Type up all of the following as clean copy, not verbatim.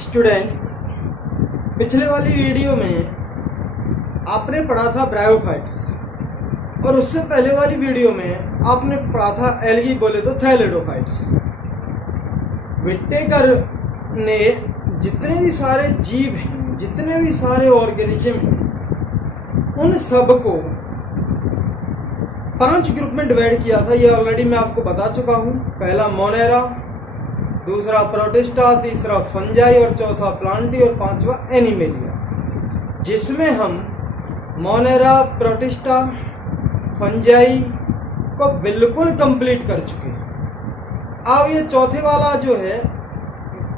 Students, पिछले वाली video में आपने पढ़ा था ब्रायोफाइट्स और उससे पहले वाली वीडियो में आपने पढ़ा था एल्गी बोले तो थैलेडोफाइट्स। विटेकर ने जितने भी सारे जीव हैं, जितने भी सारे ऑर्गेनिज्म हैं, उन सब को 5 ग्रुप में डिवाइड किया था। ये ऑलरेडी मैं आपको बता चुका हूँ। पहला मोनेरा, दूसरा प्रोटिस्टा, तीसरा फंजाई और चौथा प्लांटी और पांचवा एनिमेलिया, जिसमें हम मोनेरा, प्रोटिस्टा, फंजाई को बिल्कुल कंप्लीट कर चुके हैं। अब ये चौथे वाला जो है,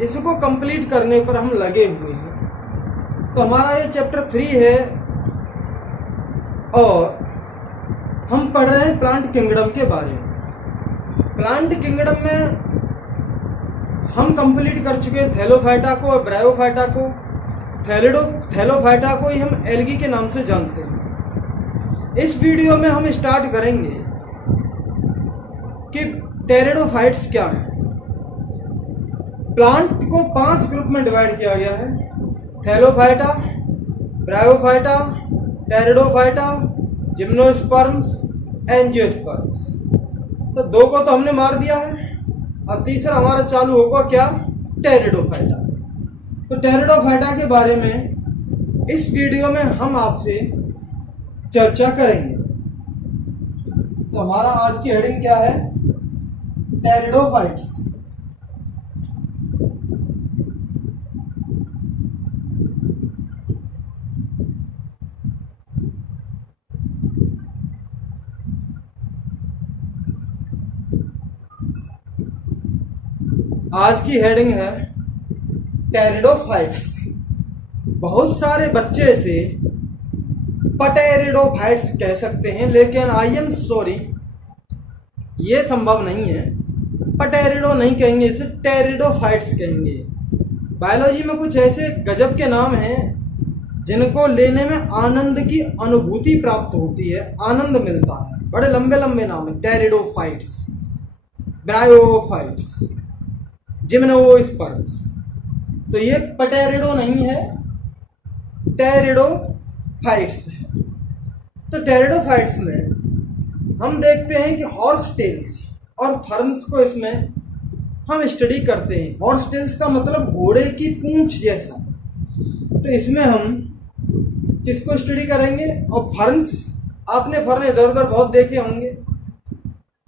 इसको कंप्लीट करने पर हम लगे हुए हैं। तो हमारा ये चैप्टर 3 है और हम पढ़ रहे हैं प्लांट किंगडम के बारे में। प्लांट किंगडम में हम कंप्लीट कर चुके हैं थैलोफाइटा को और ब्रायोफाइटा को। थैलोफाइटा को ही हम एल्गी के नाम से जानते हैं। इस वीडियो में हम स्टार्ट करेंगे कि टेरिडोफाइट्स क्या हैं। प्लांट को 5 ग्रुप में डिवाइड किया गया है: Thallophyta, bryophyta, pteridophyta, gymnosperms, angiosperms. तो 2 को तो हमने मार दिया है। अब तीसरा हमारा चालू होगा क्या? टेरिडोफाइटा। तो टेरिडोफाइटा के बारे में इस वीडियो में हम आपसे चर्चा करेंगे। तो हमारा आज की हेडिंग क्या है? टेरिडोफाइट्स। आज की हेडिंग है टेरिडोफाइट्स। बहुत सारे बच्चे इसे पटेरिडोफाइट्स कह सकते हैं, लेकिन आई एम सॉरी, ये संभव नहीं है। पटेरिडो नहीं कहेंगे, इसे टेरिडोफाइट्स कहेंगे। बायोलॉजी में कुछ ऐसे गजब के नाम हैं जिनको लेने में आनंद की अनुभूति प्राप्त होती है, आनंद मिलता है। बड़े लंबे लंबे नाम हैं: टेरिडोफाइट्स, ब्रायोफाइट्स, जिम्नोस्पर्म्स। तो ये पटेरिडो नहीं है, टेरिडोफाइट्स है। तो टेरिडोफाइट्स में हम देखते हैं कि हॉर्स टेल्स और फर्न्स को इसमें हम स्टडी करते हैं। हॉर्स टेल्स का मतलब घोड़े की पूंछ जैसा। तो इसमें हम किसको स्टडी करेंगे? और फर्न्स, आपने फर्न इधर उधर बहुत देखे होंगे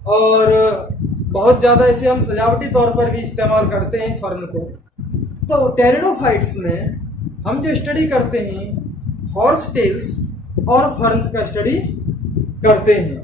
और बहुत ज़्यादा इसे हम सजावटी तौर पर भी इस्तेमाल करते हैं फर्न को। तो टेरिडोफाइट्स में हम जो स्टडी करते हैं, हॉर्स टेल्स और फर्न्स का स्टडी करते हैं।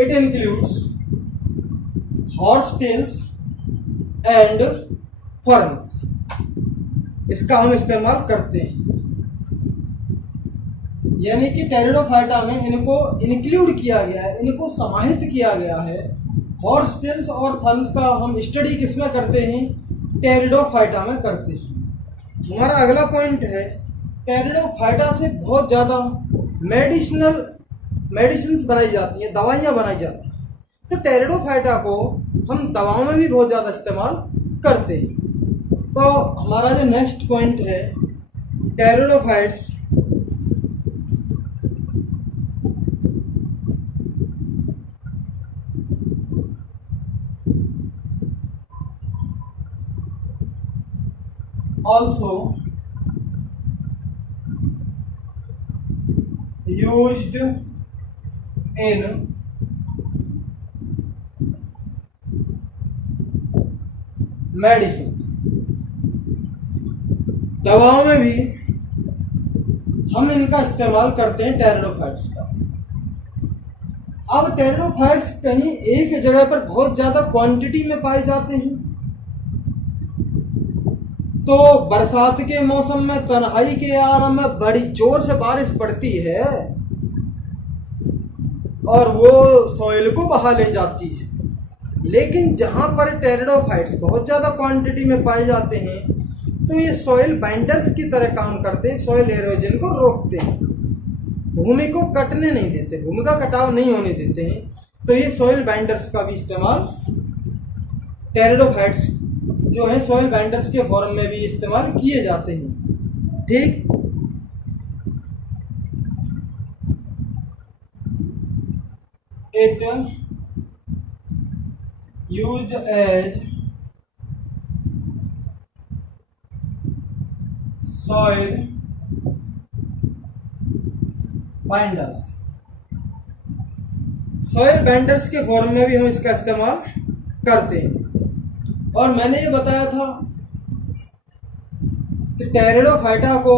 It includes horse tails and ferns। इसका हम इस्तेमाल करते हैं, यानी कि टेरिडोफाइटा में इनको इंक्लूड किया गया है, इनको समाहित किया गया है। हॉर्स टेल्स और फर्न्स का हम स्टडी किसमें करते हैं? टेरिडोफाइटा में करते हैं। हमारा अगला पॉइंट है, टेरिडोफाइटा से बहुत ज़्यादा मेडिसिन्स बनाई जाती हैं, दवाइयाँ बनाई जाती हैं। तो टेरिडोफाइटा को हम दवाओं में भी बहुत ज़्यादा इस्तेमाल करते हैं। तो हमारा जो नेक्स्ट पॉइंट है, pteridophytes also used in medicine. दवाओं में भी हम इनका इस्तेमाल करते हैं, टेरिडोफाइट्स का। अब टेरिडोफाइट्स कहीं एक जगह पर बहुत ज्यादा क्वांटिटी में पाए जाते हैं तो बरसात के मौसम में तन्हाई के आलम में बड़ी जोर से बारिश पड़ती है और वो सॉइल को बहा ले जाती है। लेकिन जहां पर टेरिडोफाइट्स बहुत ज़्यादा क्वांटिटी में पाए जाते हैं तो ये सॉइल बाइंडर्स की तरह काम करते हैं, सॉइल एरोजन को रोकते हैं, भूमि को कटने नहीं देते, भूमि का कटाव नहीं होने देते हैं। तो ये सॉइल बाइंडर्स का भी इस्तेमाल टेरिडोफाइट्स जो है सॉइल बाइंडर्स के फॉर्म में भी इस्तेमाल किए जाते हैं। ठीक, it used as soil binders, soil binders के फॉर्म में भी हम इसका इस्तेमाल करते हैं। और मैंने ये बताया था कि टेरिडोफाइटा को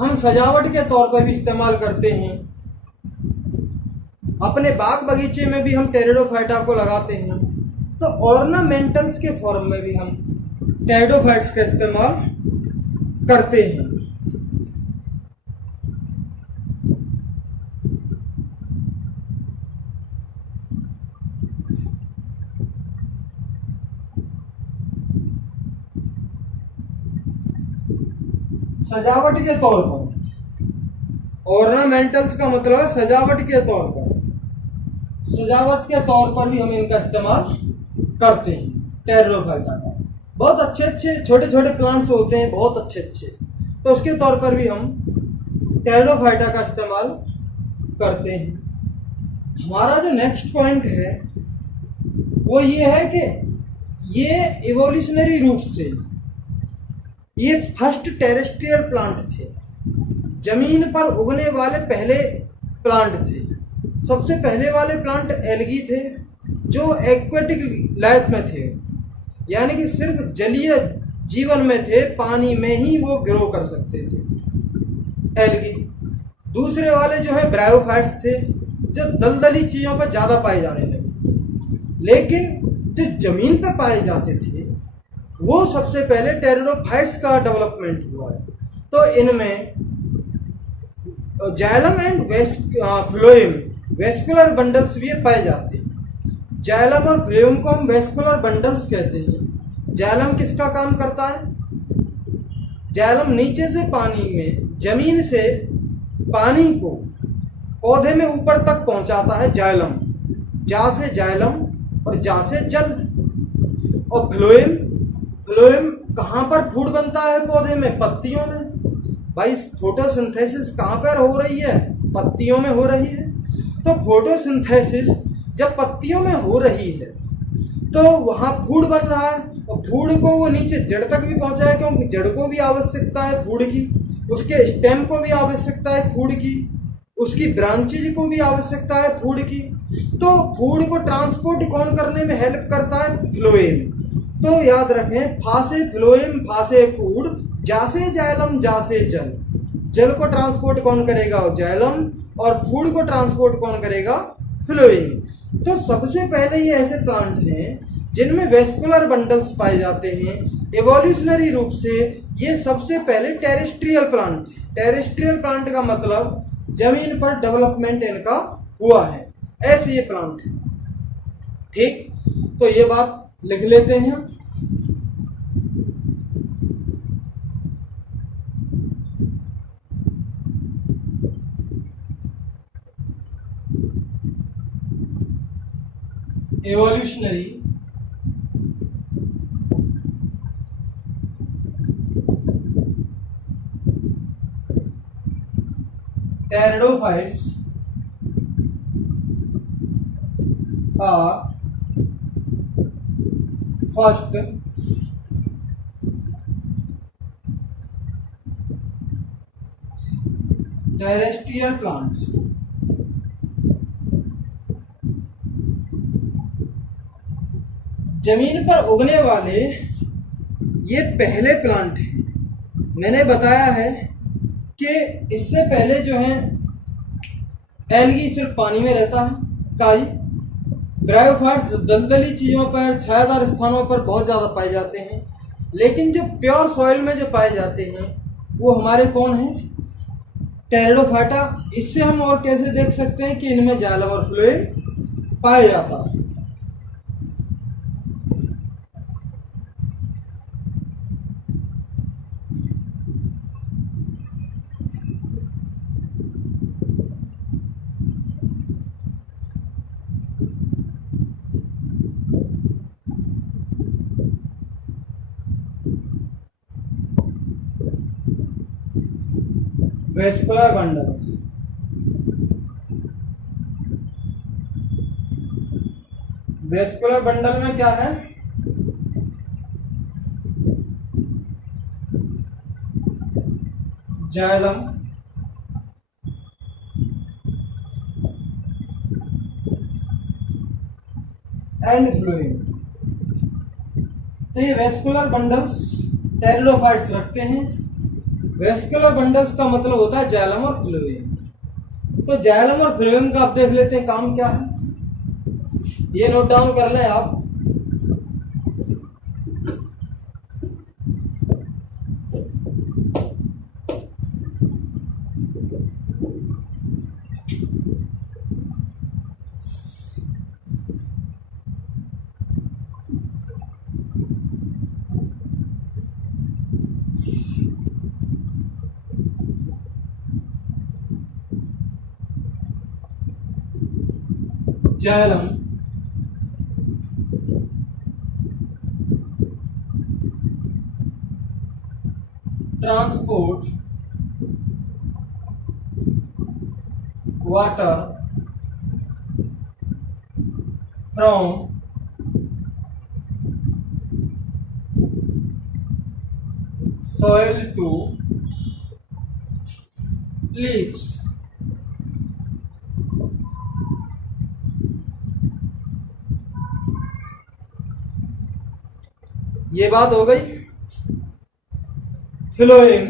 हम सजावट के तौर पर भी इस्तेमाल करते हैं, अपने बाग बगीचे में भी हम टेरिडोफाइटा को लगाते हैं। तो ऑर्नामेंटल्स के फॉर्म में भी हम टेरिडोफाइट्स का इस्तेमाल करते हैं। सजावट के तौर पर, ऑर्नामेंटल्स का मतलब है सजावट के तौर पर, सजावट के तौर पर भी हम इनका इस्तेमाल करते हैं टेरिडोफाइटा का। बहुत अच्छे अच्छे छोटे छोटे प्लांट्स होते हैं, बहुत अच्छे अच्छे, तो उसके तौर पर भी हम टेरिडोफाइटा का इस्तेमाल करते हैं। हमारा जो नेक्स्ट पॉइंट है वो ये है कि ये इवोल्यूशनरी रूप से ये फर्स्ट टेरेस्ट्रियल प्लांट थे, जमीन पर उगने वाले पहले प्लांट थे। सबसे पहले वाले प्लांट एल्गी थे जो एक्वेटिक लाइफ में थे, यानी कि सिर्फ जलीय जीवन में थे, पानी में ही वो ग्रो कर सकते थे एल्गी। दूसरे वाले जो है ब्रायोफाइट्स थे जो दलदली चीजों पर ज्यादा पाए जाने लगे, लेकिन जो जमीन पर पाए जाते थे वो सबसे पहले टेरिडोफाइट्स का डेवलपमेंट हुआ है। तो इनमें xylem and phloem vascular bundles भी पाए जाते हैं। जाइलम और फ्लोएम को हम वेस्कुलर बंडल्स कहते हैं। जाइलम किसका काम करता है? जाइलम नीचे से पानी में, जमीन से पानी को पौधे में ऊपर तक पहुंचाता है जाइलम, जा से जाइलम और जा से जल। और फ्लोएम, फ्लोएम कहाँ पर फूड बनता है पौधे में? पत्तियों में। भाई फोटोसिंथेसिस कहाँ पर हो रही है? पत्तियों में हो रही है। तो फोटोसिंथेसिस जब पत्तियों में हो रही है तो वहाँ फूड बन रहा है, और फूड को वो नीचे जड़ तक भी पहुँचाए, क्योंकि जड़ को भी आवश्यकता है फूड की, उसके स्टेम को भी आवश्यकता है फूड की, उसकी ब्रांचेज को भी आवश्यकता है फूड की। तो फूड को ट्रांसपोर्ट कौन करने में हेल्प करता है? फ्लोएम। तो याद रखें, फासे फ्लोएम फासे फूड, जासे जाइलम जासे जल। जल को ट्रांसपोर्ट कौन करेगा? जाइलम। और फूड को ट्रांसपोर्ट कौन करेगा? फ्लोएम। तो सबसे पहले ये ऐसे प्लांट हैं जिनमें वेस्कुलर बंडल्स पाए जाते हैं। एवोल्यूशनरी रूप से ये सबसे पहले टेरेस्ट्रियल प्लांट। टेरेस्ट्रियल प्लांट का मतलब जमीन पर डेवलपमेंट इनका हुआ है, ऐसे ये प्लांट है। ठीक, तो ये बात लिख लेते हैं। Evolutionary pteridophytes are first terrestrial plants. जमीन पर उगने वाले ये पहले प्लांट हैं। मैंने बताया है कि इससे पहले जो है एल्गी सिर्फ पानी में रहता है, काई। ब्रायोफाइट्स दलदली चीजों पर, छायादार स्थानों पर बहुत ज्यादा पाए जाते हैं। लेकिन जो प्योर सॉइल में जो पाए जाते हैं वो हमारे कौन है? टेरिडोफाइटा। इससे हम और कैसे देख सकते हैं कि इनमें जाइलम और फ्लोएम पाया जाता है। Vascular bundles. वेस्कुलर बंडल में क्या है? Xylem and phloem. तो ये वेस्कुलर बंडल्स टेरिडोफाइट्स रखते हैं। वेस्कुलर बंडल्स का मतलब होता है जाइलम और फ्लोएम। तो जाइलम और फ्लोएम का आप देख लेते हैं काम क्या है, ये नोट डाउन कर लें आप। Xylem transport water from soil to leaves। ये बात हो गई। Phloem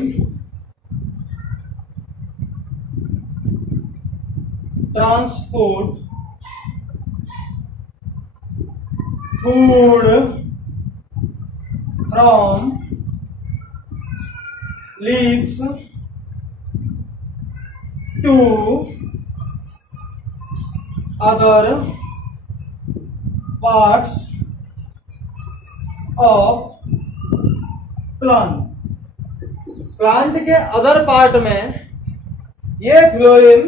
transport food from leaves to other parts of plant। Plant के अदर पार्ट में ये फ्लोएम,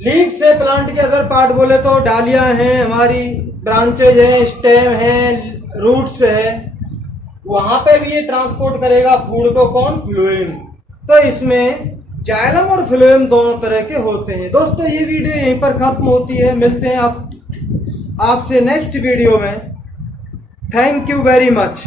लीफ से प्लांट के अदर पार्ट बोले तो डालियां हैं हमारी, ब्रांचेज हैं, स्टेम हैं, रूट्स है, वहां पे भी ये ट्रांसपोर्ट करेगा फूड को। कौन? फ्लोएम। तो इसमें जाइलम और फ्लोएम दोनों तरह के होते हैं। दोस्तों ये वीडियो यहीं पर खत्म होती है, मिलते हैं आपसे नेक्स्ट वीडियो में। Thank you very much.